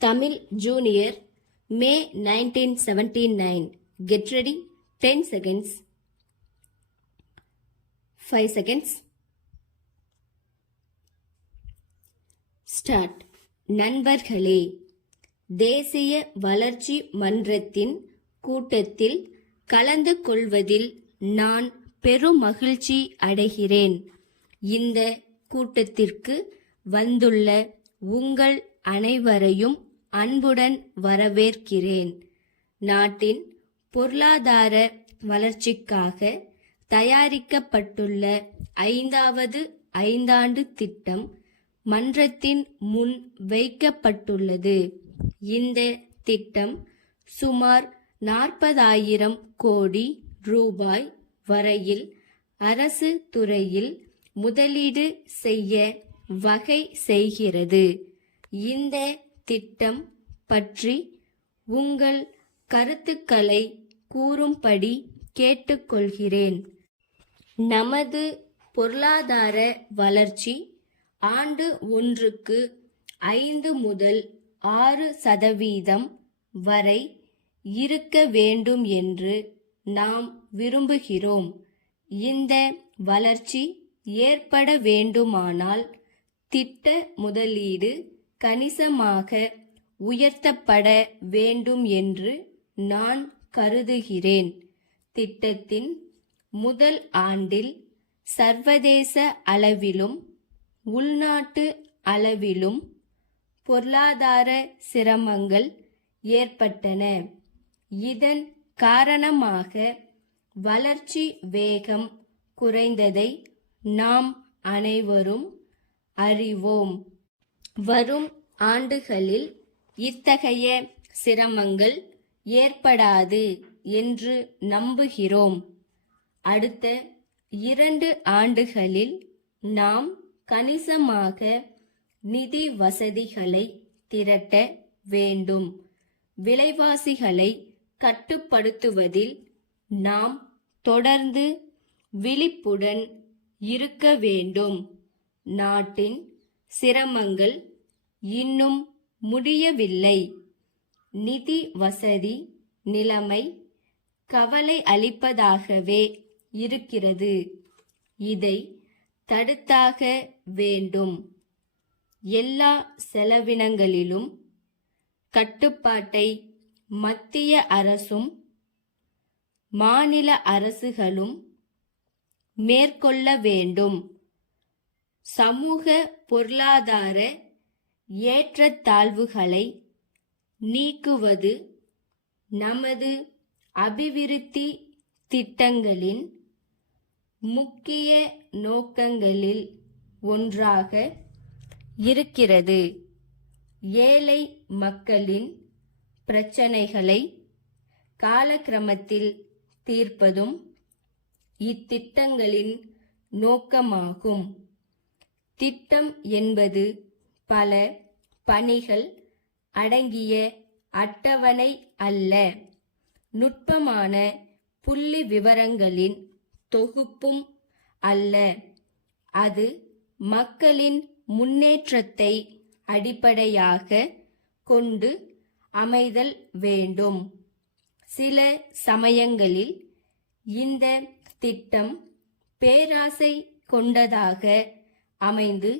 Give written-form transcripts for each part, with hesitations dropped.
Tamil Junior, May 1979. Get ready. 10 seconds. 5 seconds. Start. நண்பர்களே, தேசிய வளர்ச்சி மன்றத்தின் கூட்டத்தில் கலந்து கொள்வதில் நான் பெரும் மகிழ்ச்சி அடைகிறேன். இந்த கூட்டத்திற்கு வந்துள்ள உங்கள் அனைவரையும் அன்புடன் வரவேற்கிறேன். நாட்டின் பொருளாதார வளர்ச்சிக்காக தயாரிக்கப்பட்டுள்ள 5வது ஐந்தாண்டு திட்டம் மன்றத்தின் முன் வைக்கப்பட்டுள்ளது. இந்த திட்டம் சுமார் 40,000 கோடி ரூபாய் வரையில் அரசு துறையில் முதலீடு செய்ய வகை செய்கிறது. இந்த திட்டம் பற்றி உங்கள் கருத்துக்களை கூறும்படி கேட்டுக்கொள்கிறேன். நமது பொருளாதார வளர்ச்சி ஆண்டு ஒன்றுக்கு 5 முதல் 6% வரை இருக்க வேண்டும் என்று நாம் விரும்புகிறோம். இந்த வளர்ச்சி ஏற்பட வேண்டுமானால் திட்ட முதலீடு கணிசமாக உயர்த்தப்பட வேண்டும் என்று நான் கருதுகிறேன். திட்டத்தின் முதல் ஆண்டில் சர்வதேச அளவிலும் உள்நாட்டு அளவிலும் பொருளாதார சிரமங்கள் ஏற்பட்டன. இதன் காரணமாக வளர்ச்சி வேகம் குறைந்ததை நாம் அனைவரும் அறிவோம். வரும் ஆண்டுகளில் இத்தகைய சிரமங்கள் ஏற்படாது என்று நம்புகிறோம். அடுத்த 2 ஆண்டுகளில் நாம் கணிசமாக நிதி வசதிகளை திரட்ட வேண்டும். விலைவாசிகளை கட்டுப்படுத்துவதில் நாம் தொடர்ந்து விழிப்புடன் இருக்க வேண்டும். நாட்டின் சிரமங்கள் இன்னும் முடியவில்லை. நிதி வசதி நிலைமை கவலை அளிப்பதாகவே இருக்கிறது. இதை தடுத்தாக வேண்டும். எல்லா செலவினங்களிலும் கட்டுப்பாட்டை மத்திய அரசும் மாநில அரசுகளும் மேற்கொள்ள வேண்டும். சமூக பொருளாதார ஏற்றத்தாழ்வுகளை நீக்குவது நமது அபிவிருத்தி திட்டங்களின் முக்கிய நோக்கங்களில் ஒன்றாக இருக்கிறது. ஏழை மக்களின் பிரச்சனைகளை காலக்கிரமத்தில் தீர்ப்பதும் இத்திட்டங்களின் நோக்கமாகும். திட்டம் என்பது பல பணிகள் அடங்கிய அட்டவணை அல்ல, நுட்பமான புள்ளி விவரங்களின் தொகுப்பும் அல்ல. அது மக்களின் முன்னேற்றத்தை அடிப்படையாக கொண்டு அமைதல் வேண்டும். சில சமயங்களில் இந்த திட்டம் பேராசை கொண்டதாக அமைந்து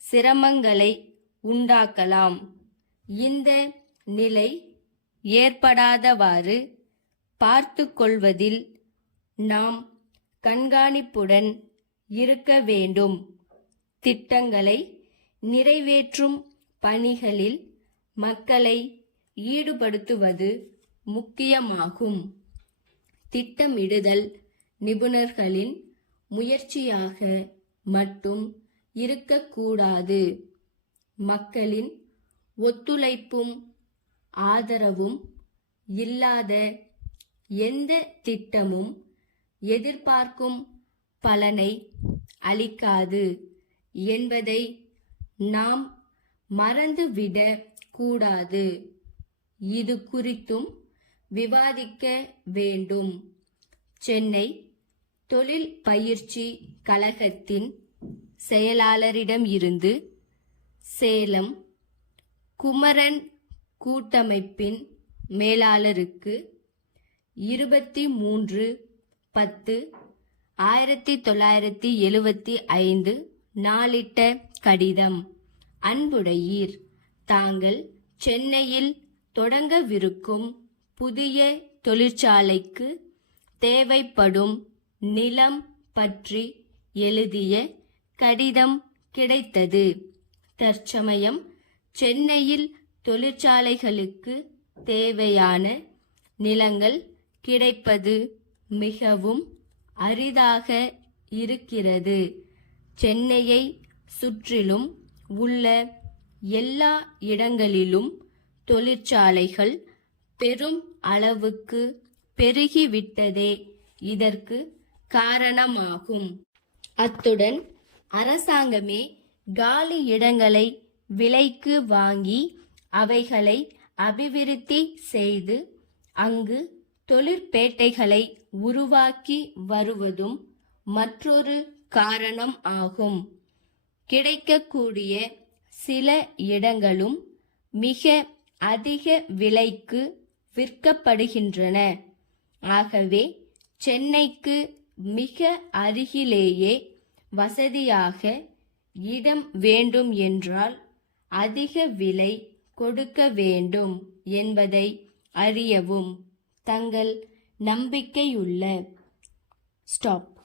சிரமங்களை உண்டாக்கலாம். இந்த நிலை ஏற்படாதவாறு பார்த்து கொள்வதில் நாம் கண்காணிப்புடன் இருக்க வேண்டும். திட்டங்களை நிறைவேற்றும் பணிகளில் மக்களை ஈடுபடுத்துவது முக்கியமாகும். திட்டமிடுதல் நிபுணர்களின் முயற்சியாக மட்டும் இருக்கக்கூடாது. மக்களின் ஒத்துழைப்பும் ஆதரவும் இல்லாத எந்த திட்டமும் எதிர்பார்க்கும் பலனை அளிக்காது என்பதை நாம் மறந்துவிடக் கூடாது. இது குறித்தும் விவாதிக்க வேண்டும். சென்னை தொழில் பயிற்சி கழகத்தின் செயலாளரிடம் இருந்து சேலம் குமரன் கூட்டமைப்பின் மேலாளருக்கு 23/10/1975 நாளிட்ட கடிதம். அன்புடையீர், தாங்கள் சென்னையில் தொடங்கவிருக்கும் புதிய தொழிற்சாலைக்கு தேவைப்படும் நிலம் பற்றி எழுதிய கடிதம் கிடைத்தது. தற்சமயம் சென்னையில் தொழிற்சாலைகளுக்கு தேவையான நிலங்கள் கிடைப்பது மிகவும் அரிதாக இருக்கிறது. சென்னையை சுற்றிலும் உள்ள எல்லா இடங்களிலும் தொழிற்சாலைகள் பெரும் அளவுக்கு பெருகிவிட்டதே இதற்கு காரணமாகும். அத்துடன் அரசாங்கமே காலி இடங்களை விலைக்கு வாங்கி அவைகளை அபிவிருத்தி செய்து அங்கு தொழிற்பேட்டைகளை உருவாக்கி வருவதும் மற்றொரு காரணம் ஆகும். கிடைக்கக்கூடிய சில இடங்களும் மிக அதிக விலைக்கு விற்கப்படுகின்றன. ஆகவே சென்னைக்கு மிக அருகிலேயே வசதியாக இடம் வேண்டும் என்றால் அதிக விலை கொடுக்க வேண்டும் என்பதை அறியவும். தங்கள் நம்பிக்கையுள்ள ஸ்டாப்.